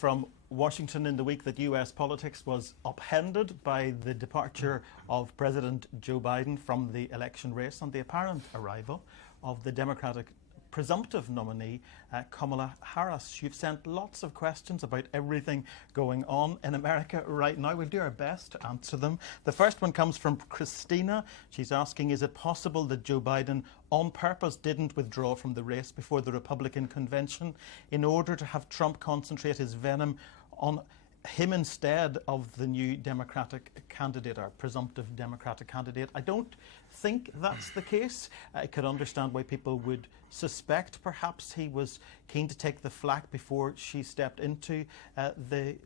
from Washington in the week that US politics was upended by the departure of President Joe Biden from the election race and the apparent arrival of the Democratic presumptive nominee, Kamala Harris. You've sent lots of questions about everything going on in America right now. We'll do our best to answer them. The first one comes from Christina. She's asking, is it possible that Joe Biden on purpose didn't withdraw from the race before the Republican convention in order to have Trump concentrate his venom on him instead of the new Democratic candidate, or presumptive Democratic candidate? I don't think that's the case. I could understand why people would suspect perhaps he was keen to take the flak before she stepped onto the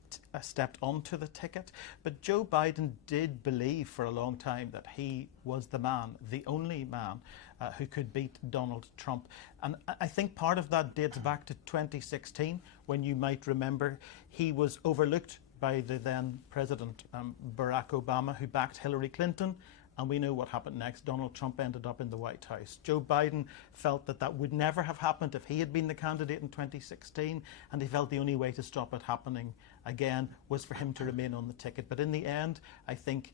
ticket. But Joe Biden did believe for a long time that he was the man, the only man who could beat Donald Trump. And I think part of that dates back to 2016, when you might remember he was overlooked by the then President Barack Obama, who backed Hillary Clinton. And we know what happened next. Donald Trump ended up in the White House. Joe Biden felt that that would never have happened if he had been the candidate in 2016, and he felt the only way to stop it happening again was for him to remain on the ticket. But in the end, I think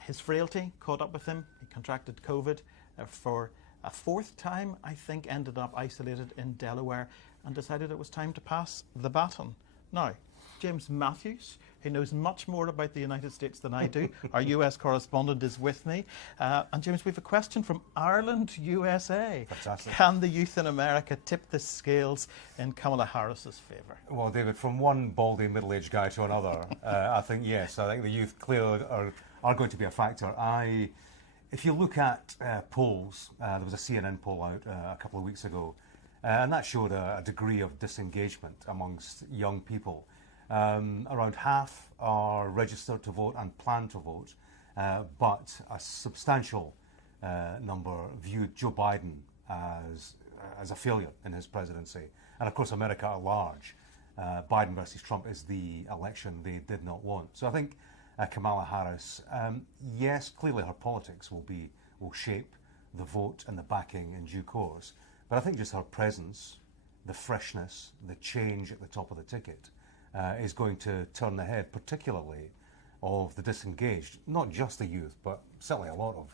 his frailty caught up with him. He contracted COVID for a fourth time, I think, ended up isolated in Delaware, and decided it was time to pass the baton. Now, James Matthews, who knows much more about the United States than I do, our US correspondent, is with me. And James, we have a question from Ireland, USA. Fantastic. Can the youth in America tip the scales in Kamala Harris's favour? Well, David, from one baldy middle-aged guy to another, I think yes. I think the youth clearly are going to be a factor. If you look at polls, there was a CNN poll out a couple of weeks ago, and that showed a degree of disengagement amongst young people. Around half are registered to vote and plan to vote, but a substantial number viewed Joe Biden as a failure in his presidency. And of course, America at large, Biden versus Trump is the election they did not want. So I think Kamala Harris, yes, clearly her politics will shape the vote and the backing in due course. But I think just her presence, the freshness, the change at the top of the ticket is going to turn the head, particularly of the disengaged, not just the youth, but certainly a lot of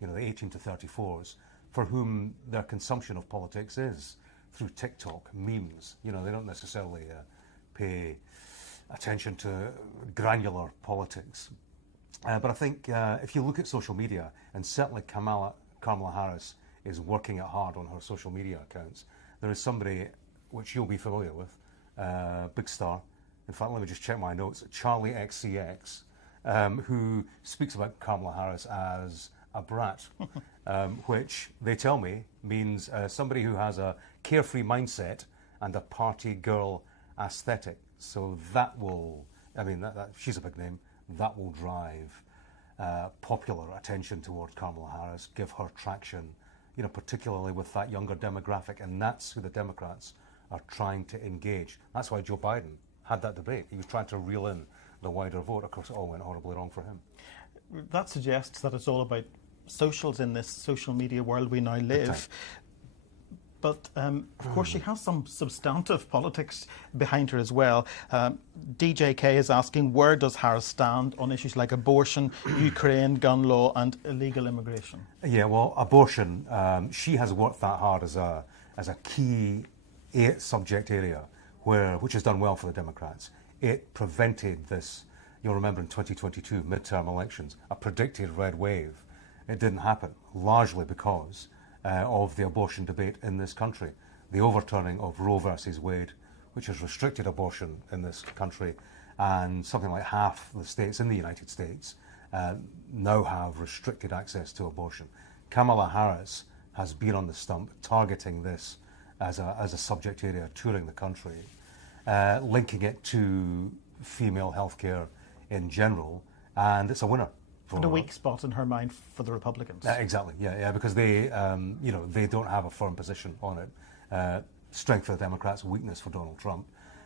the 18 to 34s, for whom their consumption of politics is through TikTok, memes. They don't necessarily pay attention to granular politics. But I think if you look at social media, and certainly Kamala Harris is working it hard on her social media accounts, there is somebody which you'll be familiar with, big star. In fact, let me just check my notes. Charlie XCX, who speaks about Kamala Harris as a brat, which they tell me means somebody who has a carefree mindset and a party girl aesthetic. So that will, she's a big name, that will drive popular attention toward Kamala Harris, give her traction, particularly with that younger demographic, and that's who the Democrats are trying to engage. That's why Joe Biden had that debate. He was trying to reel in the wider vote. Of course, it all went horribly wrong for him. That suggests that it's all about socials in this social media world we now live. But, of course, she has some substantive politics behind her as well. DJK is asking, where does Harris stand on issues like abortion, Ukraine, gun law and illegal immigration? Yeah, well, abortion, she has worked that hard as a key subject area, which has done well for the Democrats. It prevented this, you'll remember in 2022 midterm elections, a predicted red wave. It didn't happen, largely because of the abortion debate in this country. The overturning of Roe versus Wade, which has restricted abortion in this country, and something like half the states in the United States now have restricted access to abortion. Kamala Harris has been on the stump targeting this as a subject area, touring the country, linking it to female healthcare in general, and it's a winner. And a weak spot in her mind for the Republicans. Exactly, yeah, because they, they don't have a firm position on it. Strength for the Democrats, weakness for Donald Trump,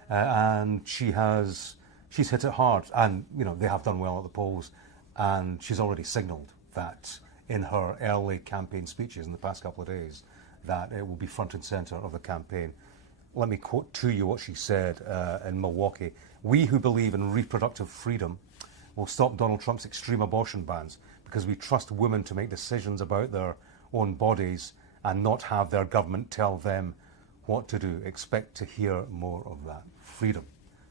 and she's hit it hard. And they have done well at the polls, and she's already signalled that in her early campaign speeches in the past couple of days that it will be front and centre of the campaign. let me quote to you what she said in Milwaukee. "We who believe in reproductive freedom will stop Donald Trump's extreme abortion bans because we trust women to make decisions about their own bodies and not have their government tell them what to do." Expect to hear more of that. Freedom.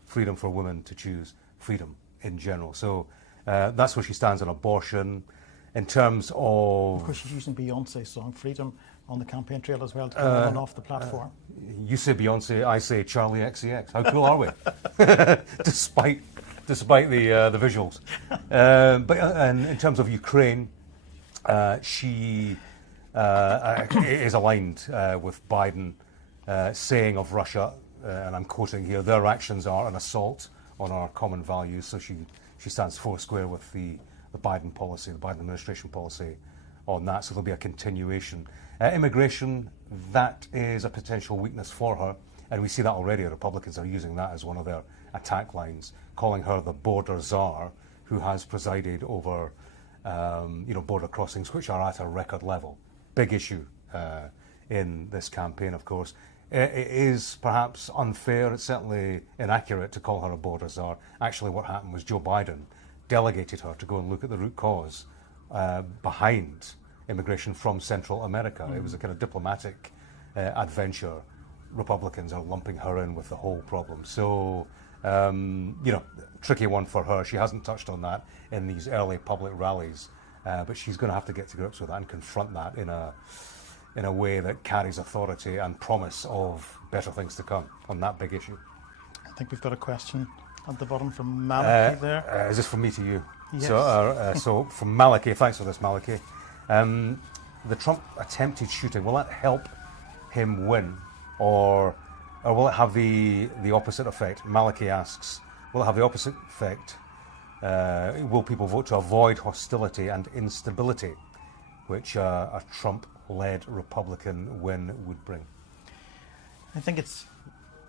Freedom for women to choose. Freedom in general. So that's where she stands on abortion. In terms Of course, she's using Beyonce's song "Freedom" on the campaign trail as well to come on and off the platform. You say Beyonce, I say Charlie XCX. How cool are we? despite the visuals. But and in terms of Ukraine, she is aligned with Biden, saying of Russia, and I'm quoting here, "Their actions are an assault on our common values." So she stands foursquare with the Biden policy, the Biden administration policy on that. So there'll be a continuation. Immigration, that is a potential weakness for her. And we see that already. Republicans are using that as one of their attack lines, calling her the border czar, who has presided over border crossings, which are at a record level. Big issue in this campaign, of course. It is perhaps unfair, it's certainly inaccurate to call her a border czar. Actually, what happened was Joe Biden delegated her to go and look at the root cause behind immigration from Central America. It was a kind of diplomatic adventure. Republicans are lumping her in with the whole problem. So, tricky one for her. She hasn't touched on that in these early public rallies, but she's going to have to get to grips with that and confront that in a way that carries authority and promise of better things to come on that big issue. I think we've got a question at the bottom from Malachi there. Is this from me to you? Yes. So from Malachi, thanks for this, Malachi. The Trump attempted shooting, will that help him win, or will it have the opposite effect? Malachi asks, will it have the opposite effect? Will people vote to avoid hostility and instability, which a Trump-led Republican win would bring? I think it's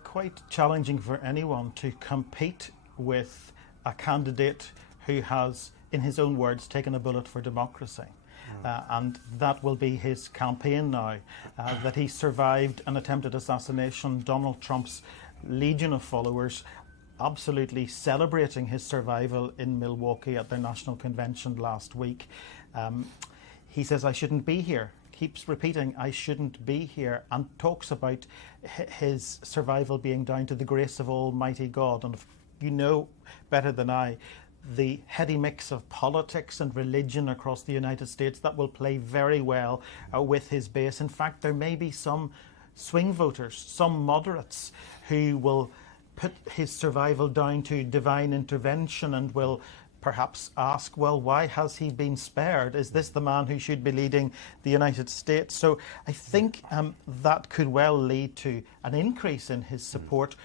quite challenging for anyone to compete with a candidate who has, in his own words, taken a bullet for democracy. And that will be his campaign now, that he survived an attempted assassination. Donald Trump's legion of followers absolutely celebrating his survival in Milwaukee at their national convention last week. He says, "I shouldn't be here." Keeps repeating, "I shouldn't be here," and talks about his survival being down to the grace of Almighty God. And you know better than I the heady mix of politics and religion across the United States that will play very well with his base. In fact, there may be some swing voters, some moderates, who will put his survival down to divine intervention and will perhaps ask, well, why has he been spared? Is this the man who should be leading the United States? So I think that could well lead to an increase in his support.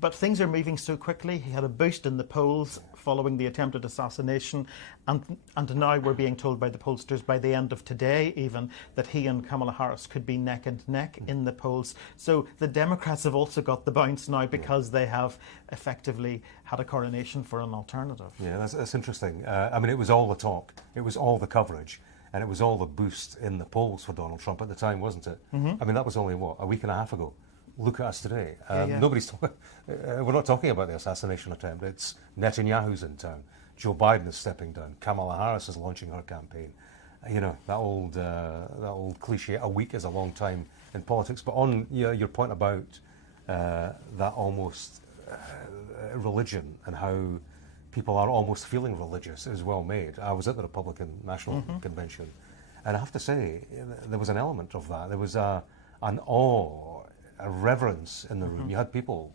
But things are moving so quickly. He had a boost in the polls following the attempted assassination, and now we're being told by the pollsters by the end of today even that he and Kamala Harris could be neck and neck in the polls. So the Democrats have also got the bounce now because they have effectively had a coronation for an alternative. Yeah, that's interesting. I mean, it was all the talk, it was all the coverage, and it was all the boost in the polls for Donald Trump at the time, wasn't it? Mm-hmm. I mean, that was only, a week and a half ago. Look at us today. Nobody's talking. We're not talking about the assassination attempt. It's Netanyahu's in town. Joe Biden is stepping down. Kamala Harris is launching her campaign. You know, that old cliche. A week is a long time in politics. But on your point about that almost religion and how people are almost feeling religious is well made. I was at the Republican National Convention, and I have to say there was an element of that. There was an awe, a reverence in the room. You had people,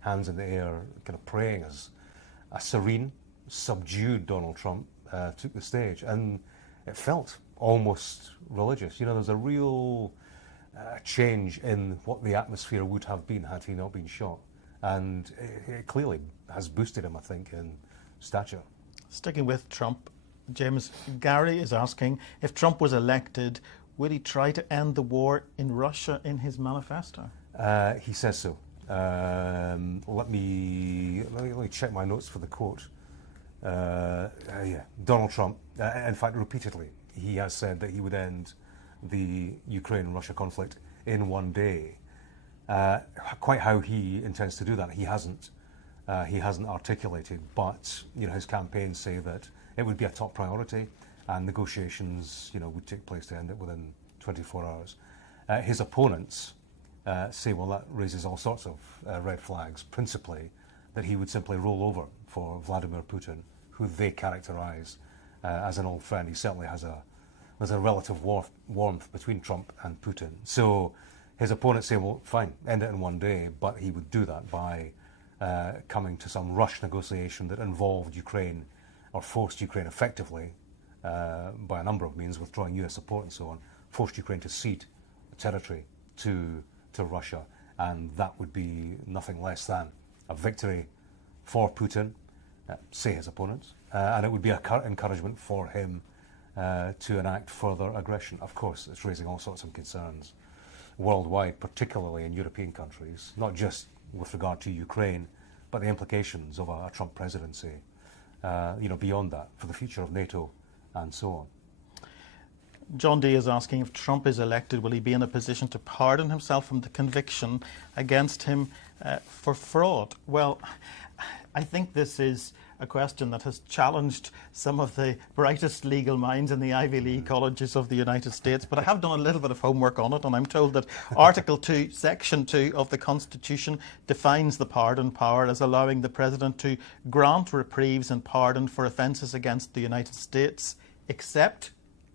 hands in the air, kind of praying as a serene, subdued Donald Trump took the stage, and it felt almost religious. There was a real change in what the atmosphere would have been had he not been shot, and it clearly has boosted him, I think, in stature. Sticking with Trump, James, Gary is asking, if Trump was elected, would he try to end the war in Russia in his manifesto? He says so. Let me check my notes for the quote. Donald Trump, in fact, repeatedly, he has said that he would end the Ukraine-Russia conflict in one day. Quite how he intends to do that, he hasn't articulated. But his campaigns say that it would be a top priority, and negotiations, would take place to end it within 24 hours. His opponents say, well, that raises all sorts of red flags. Principally, that he would simply roll over for Vladimir Putin, who they characterise as an old friend. He certainly has there's a relative warmth between Trump and Putin. So his opponents say, well, fine, end it in one day, but he would do that by coming to some rush negotiation that involved Ukraine, or forced Ukraine effectively, by a number of means, withdrawing US support and so on, forced Ukraine to cede territory to Russia, and that would be nothing less than a victory for Putin, say his opponents, and it would be an encouragement for him to enact further aggression. Of course, it's raising all sorts of concerns worldwide, particularly in European countries, not just with regard to Ukraine, but the implications of a Trump presidency, beyond that, for the future of NATO and so on. John D is asking, if Trump is elected, will he be in a position to pardon himself from the conviction against him for fraud? Well, I think this is a question that has challenged some of the brightest legal minds in the Ivy League colleges of the United States, but I have done a little bit of homework on it, and I'm told that Article 2, Section 2 of the Constitution defines the pardon power as allowing the President to grant reprieves and pardon for offences against the United States, except,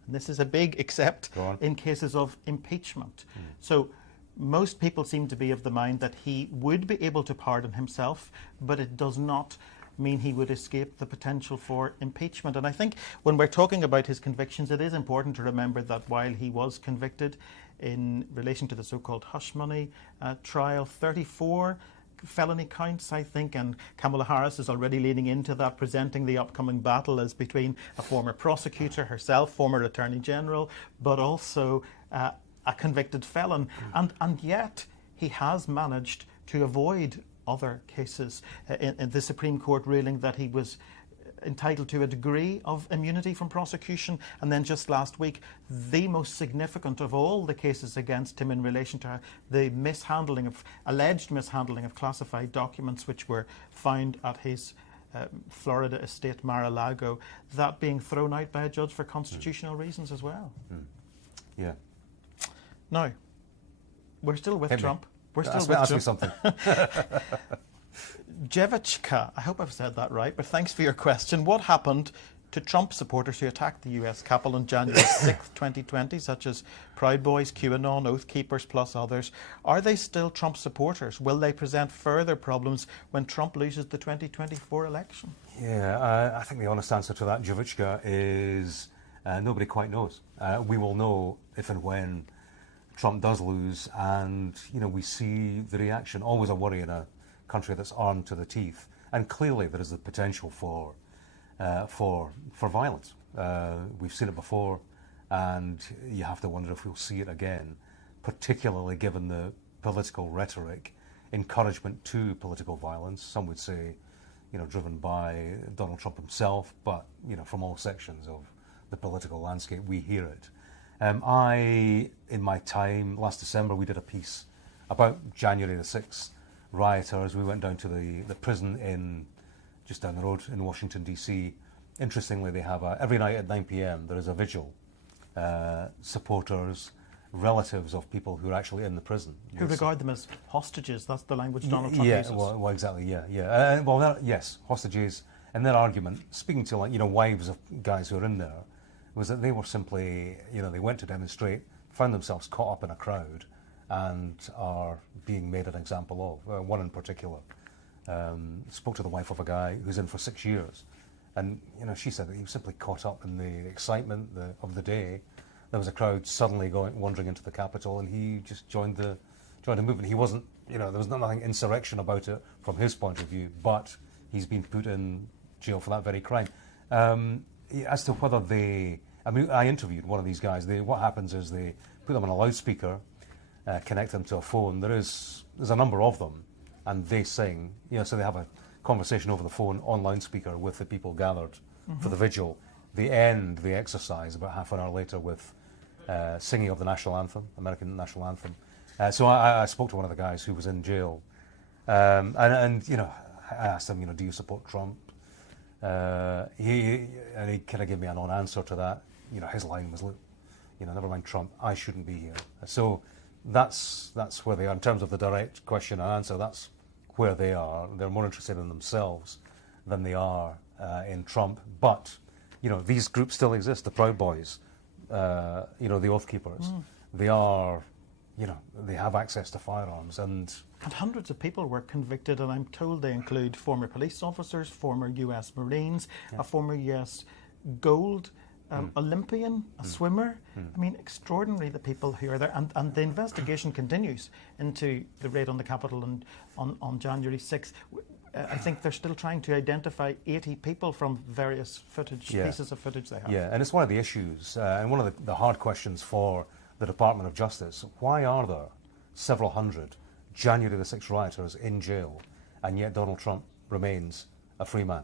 and this is a big except, in cases of impeachment. So most people seem to be of the mind that he would be able to pardon himself, but it does not mean he would escape the potential for impeachment. And I think when we're talking about his convictions, it is important to remember that while he was convicted in relation to the so-called hush money trial, 34 felony counts, I think, and Kamala Harris is already leaning into that, presenting the upcoming battle as between a former prosecutor herself, former Attorney General, but also a convicted felon. And yet he has managed to avoid other cases in the Supreme Court ruling that he was entitled to a degree of immunity from prosecution. And then just last week, the most significant of all the cases against him in relation to the alleged mishandling of classified documents which were found at his Florida estate Mar-a-Lago, that being thrown out by a judge for constitutional reasons as well. Yeah. Now, we're still with Trump. We're still with Ask Trump. me something. Jevichka, I hope I've said that right, but thanks for your question. What happened to Trump supporters who attacked the US Capitol on January 6th, 2020, such as Proud Boys, QAnon, Oath Keepers, plus others? Are they still Trump supporters? Will they present further problems when Trump loses the 2024 election? Yeah, I think the honest answer to that, Jevichka, is nobody quite knows. We will know if and when Trump does lose, and we see the reaction. Always a worry in a country that's armed to the teeth, and clearly there is the potential for violence. We've seen it before, and you have to wonder if we'll see it again, particularly given the political rhetoric, encouragement to political violence. Some would say, driven by Donald Trump himself, but from all sections of the political landscape, we hear it. In my time, last December, we did a piece about January the 6th rioters. We went down to the prison just down the road in Washington, D.C. Interestingly, they have every night at 9 p.m. there is a vigil. Supporters, relatives of people who are actually in the prison. Who regard them as hostages. That's the language Donald Trump uses. Well, exactly, yeah. Yes, hostages. And their argument, speaking to wives of guys who are in there, was that they were simply, they went to demonstrate, found themselves caught up in a crowd, and are being made an example of. One in particular spoke to the wife of a guy who's in for 6 years, and she said that he was simply caught up in the excitement of the day. There was a crowd suddenly wandering into the Capitol, and he just joined the movement. He wasn't, there was nothing insurrection about it from his point of view, but he's been put in jail for that very crime. As to whether I interviewed one of these guys. What happens is they put them on a loudspeaker, connect them to a phone. There's a number of them, and they sing. So they have a conversation over the phone on loudspeaker with the people gathered for the vigil. They end the exercise about half an hour later with singing of the national anthem, American national anthem. So I spoke to one of the guys who was in jail, and you know, I asked him, you know, do you support Trump? He kind of gave me a non-answer to that. You know, his line was, look, you know, never mind Trump, I shouldn't be here. So that's where they are in terms of the direct question and answer. That's where they are. They're more interested in themselves than they are in Trump. But you know, these groups still exist. The Proud Boys, you know, the Oath Keepers. They are, you know, they have access to firearms, and hundreds of people were convicted, and I'm told they include former police officers, former US Marines, a former US gold Olympian, a swimmer. I mean, extraordinary, the people who are there. And the investigation continues into the raid on the Capitol and on January 6th. I think they're still trying to identify 80 people from various footage, pieces of footage they have. Yeah, and it's one of the issues, and one of the hard questions for the Department of Justice. Why are there several hundred January the 6th rioters in jail, and yet Donald Trump remains a free man?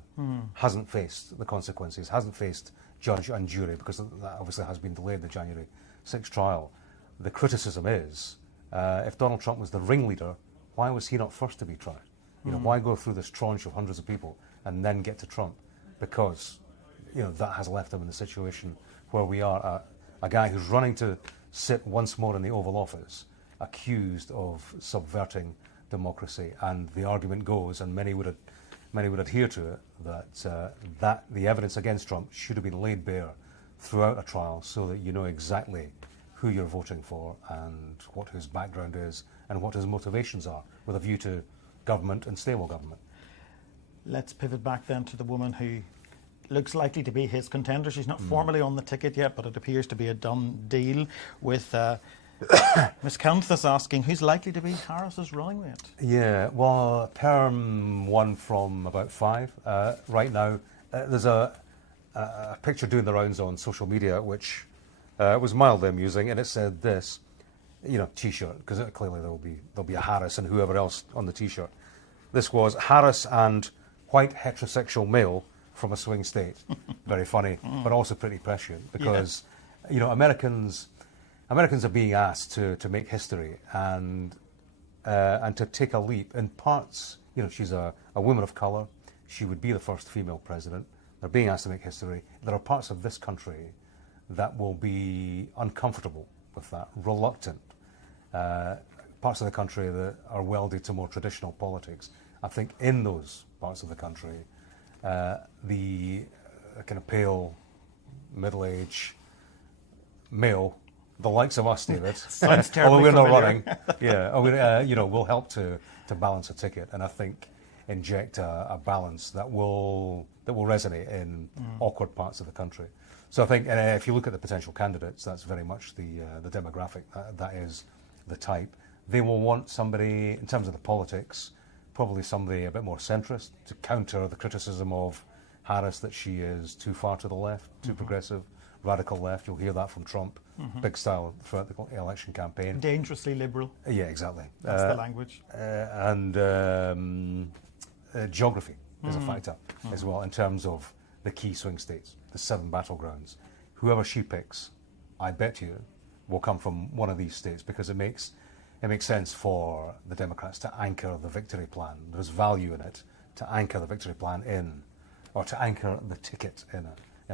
Hasn't faced the consequences, hasn't faced judge and jury, because that obviously has been delayed, the January 6th trial. The criticism is, if Donald Trump was the ringleader, why was he not first to be tried? You know, why go through this tranche of hundreds of people and then get to Trump? Because, you know, that has left him in the situation where we are, a guy who's running to sit once more in the Oval Office, accused of subverting democracy. And the argument goes, and many would adhere to it, that the evidence against Trump should have been laid bare throughout a trial, so that you know exactly who you're voting for and what his background is and what his motivations are, with a view to government and stable government. Let's pivot back then to the woman who looks likely to be his contender. She's not formally on the ticket yet, but it appears to be a done deal, with Ms. Countess asking who's likely to be Harris's running mate. Yeah, well, Perm won from about 5 right now. There's a picture doing the rounds on social media which was mildly amusing, and it said this, you know, T-shirt, because clearly there'll be a Harris and whoever else on the T-shirt. This was Harris and white heterosexual male from a swing state. Very funny, but also pretty prescient, because you know, Americans are being asked to make history and to take a leap in parts. You know, she's a woman of colour. She would be the first female president. They're being asked to make history. There are parts of this country that will be uncomfortable with that, reluctant. Parts of the country that are welded to more traditional politics. I think in those parts of the country, the kind of pale, middle-aged male, the likes of us, David, although we're not running, you know, will help to balance a ticket, and I think inject a balance that will resonate in awkward parts of the country. So I think, if you look at the potential candidates, that's very much the demographic. That is the type. They will want somebody, in terms of the politics, probably somebody a bit more centrist, to counter the criticism of Harris that she is too far to the left, too progressive, radical left. You'll hear that from Trump, big style throughout the election campaign. Dangerously liberal. Yeah, exactly. That's the language. And geography is a factor as well, in terms of the key swing states, the 7 battlegrounds. Whoever she picks, I bet you, will come from one of these states, because it makes sense for the Democrats to anchor the victory plan. There's value in it to anchor the victory plan in, or to anchor the ticket in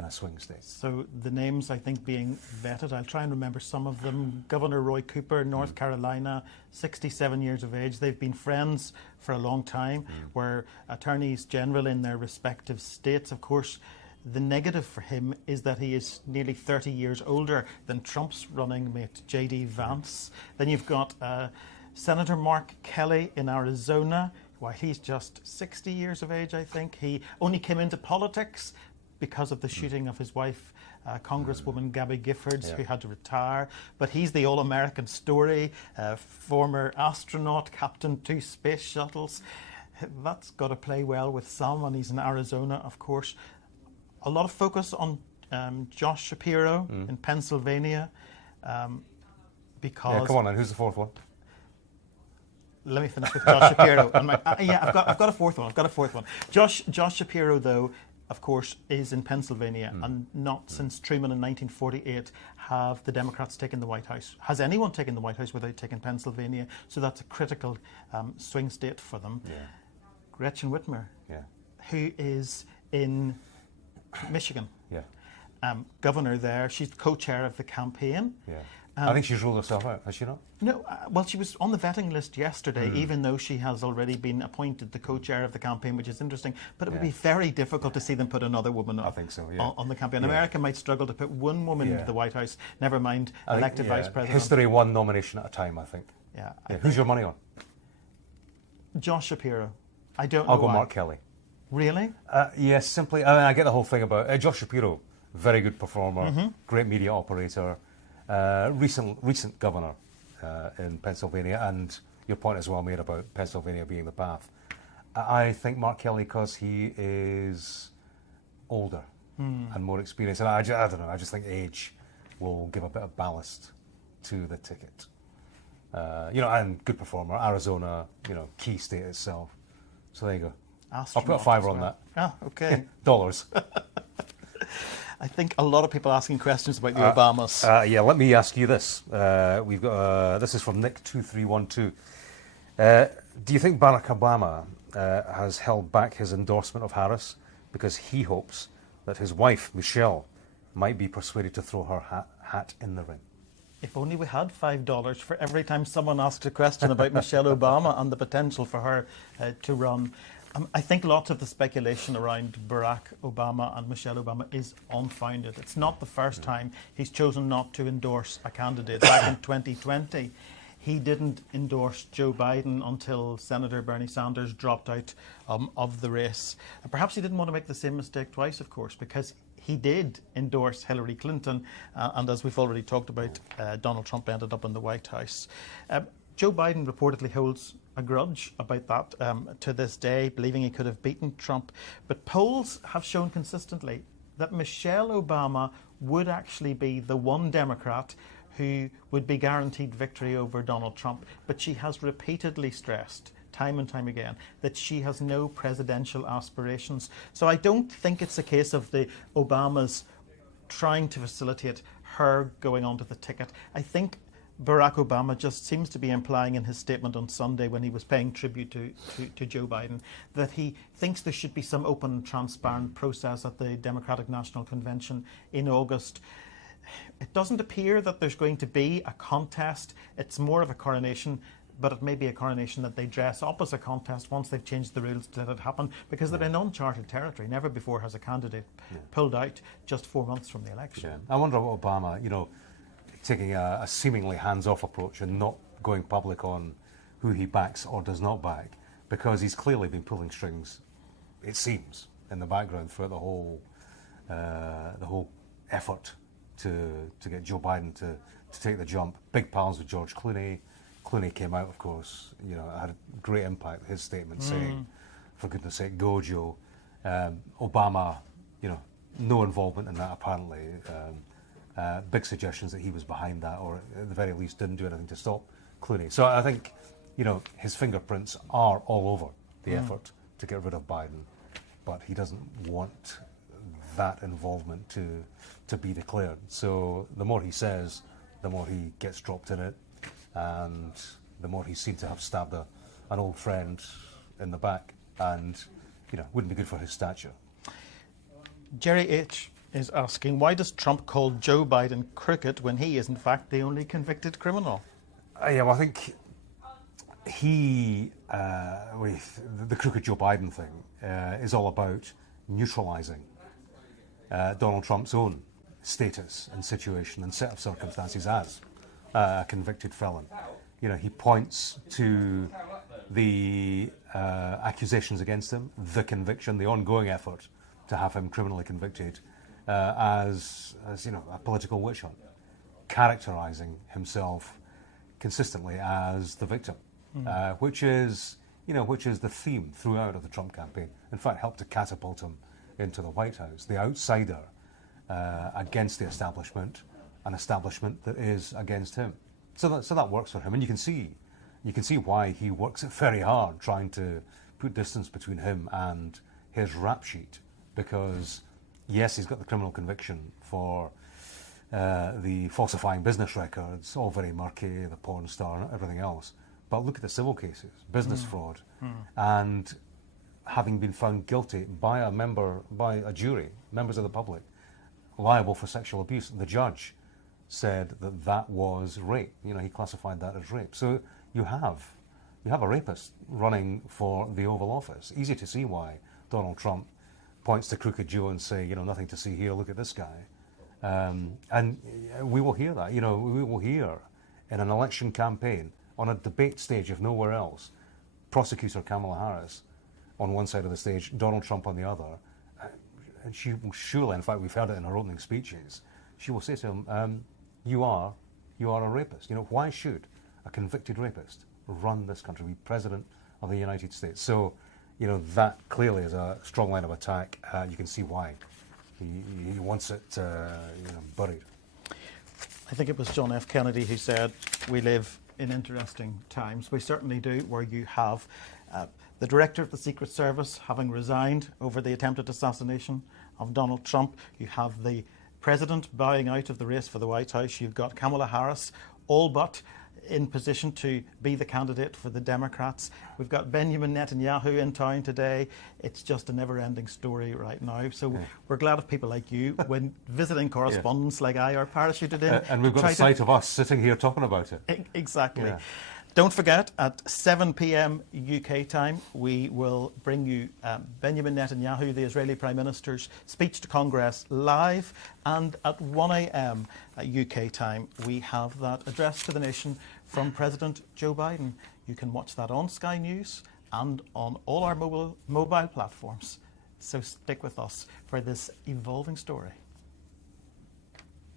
a swing state. So the names, I think, being vetted, I'll try and remember some of them. Governor Roy Cooper, North Carolina, 67 years of age. They've been friends for a long time, were attorneys general in their respective states. Of course, the negative for him is that he is nearly 30 years older than Trump's running mate, J.D. Vance. Then you've got Senator Mark Kelly in Arizona. While he's just 60 years of age, I think. He only came into politics because of the shooting of his wife, Congresswoman Gabby Giffords, who had to retire. But he's the all-American story, former astronaut, captain 2 space shuttles. That's got to play well with some, and he's in Arizona, of course. A lot of focus on Josh Shapiro in Pennsylvania, because... Yeah, come on then, who's the 4th one? Let me finish with Josh Shapiro. I've got a fourth one. Josh Shapiro, though, of course, is in Pennsylvania, and not since Truman in 1948 have the Democrats taken the White House. Has anyone taken the White House without taking Pennsylvania? So that's a critical swing state for them. Yeah. Gretchen Whitmer, Yeah. who is in Michigan, Yeah. governor there. She's co-chair of the campaign. Yeah. I think she's ruled herself out, has she not? No, well, she was on the vetting list yesterday, even though she has already been appointed the co-chair of the campaign, which is interesting. But it would be very difficult to see them put another woman I think so, yeah. on the campaign. Yeah. America might struggle to put one woman into the White House, never mind I think, elected vice president. History one nomination at a time, I think. Yeah. Who's your money on? Josh Shapiro. I don't know I'll go why. Mark Kelly. Really? Yes, simply, I get the whole thing about Josh Shapiro, very good performer, great media operator, recent governor in Pennsylvania, and your point is well made about Pennsylvania being the path. I think Mark Kelly, because he is older and more experienced, and I don't know, I just think age will give a bit of ballast to the ticket. And good performer, Arizona, key state itself. So there you go. I'll put a $5 on that. Ah, okay. Dollars. I think a lot of people asking questions about the Obamas. Let me ask you this. We've got this is from Nick2312. Do you think Barack Obama has held back his endorsement of Harris because he hopes that his wife, Michelle, might be persuaded to throw her hat in the ring? If only we had $5 for every time someone asked a question about Michelle Obama and the potential for her to run. I think lots of the speculation around Barack Obama and Michelle Obama is unfounded. It's not the first time he's chosen not to endorse a candidate. Back in 2020, he didn't endorse Joe Biden until Senator Bernie Sanders dropped out of the race. And perhaps he didn't want to make the same mistake twice, of course, because he did endorse Hillary Clinton, and as we've already talked about, Donald Trump ended up in the White House. Joe Biden reportedly holds a grudge about that to this day, believing he could have beaten Trump. But polls have shown consistently that Michelle Obama would actually be the one Democrat who would be guaranteed victory over Donald Trump. But she has repeatedly stressed, time and time again, that she has no presidential aspirations. So I don't think it's a case of the Obamas trying to facilitate her going onto the ticket. I think Barack Obama just seems to be implying in his statement on Sunday when he was paying tribute to Joe Biden that he thinks there should be some open and transparent process at the Democratic National Convention in August. It doesn't appear that there's going to be a contest. It's more of a coronation, but it may be a coronation that they dress up as a contest once they've changed the rules to let it happen, because they're in uncharted territory. Never before has a candidate pulled out just 4 months from the election. Yeah. I wonder what Obama, taking a seemingly hands-off approach and not going public on who he backs or does not back, because he's clearly been pulling strings, it seems, in the background throughout the whole effort to get Joe Biden to take the jump. Big pals with George Clooney. Clooney came out, of course, had a great impact, his statement saying, for goodness sake, go Joe. Obama, no involvement in that apparently. Big suggestions that he was behind that, or at the very least didn't do anything to stop Clooney. So I think, his fingerprints are all over the effort to get rid of Biden, but he doesn't want that involvement to be declared. So the more he says, the more he gets dropped in it, and the more he seemed to have stabbed an old friend in the back, and wouldn't be good for his stature. Jerry H. is asking, why does Trump call Joe Biden crooked when he is in fact the only convicted criminal? I think he, with the crooked Joe Biden thing, is all about neutralising Donald Trump's own status and situation and set of circumstances as a convicted felon. He points to the accusations against him, the conviction, the ongoing effort to have him criminally convicted as a political witch hunt, characterising himself consistently as the victim, which is the theme throughout of the Trump campaign. In fact, helped to catapult him into the White House, the outsider against the establishment, an establishment that is against him. So that works for him, and you can see why he works it very hard, trying to put distance between him and his rap sheet, because, yes, he's got the criminal conviction for the falsifying business records, all very murky, the porn star and everything else. But look at the civil cases, business fraud, and having been found guilty by a jury, members of the public, liable for sexual abuse. The judge said that that was rape. You know, he classified that as rape. So you have a rapist running for the Oval Office. Easy to see why Donald Trump points to Crooked Joe and say, you know, nothing to see here, look at this guy. And we will hear that. You know, we will hear in an election campaign, on a debate stage if nowhere else, prosecutor Kamala Harris on one side of the stage, Donald Trump on the other, and she will surely, in fact we've heard it in her opening speeches, she will say to him, you are a rapist. You know, why should a convicted rapist run this country, be president of the United States? So, you know, that clearly is a strong line of attack. You can see why he wants it buried. I think it was John F. Kennedy who said, we live in interesting times. We certainly do, where you have the director of the Secret Service having resigned over the attempted assassination of Donald Trump. You have the president bowing out of the race for the White House. You've got Kamala Harris all but in position to be the candidate for the Democrats. We've got Benjamin Netanyahu in town today. It's just a never-ending story right now. So we're glad of people like you, when visiting correspondents like I are parachuted in. And we've got a sight of us sitting here talking about it. Exactly. Yeah. Don't forget, at 7 p.m. UK time, we will bring you Benjamin Netanyahu, the Israeli Prime Minister's speech to Congress live. And at 1 a.m. UK time, we have that address to the nation from President Joe Biden. You can watch that on Sky News and on all our mobile platforms. So stick with us for this evolving story.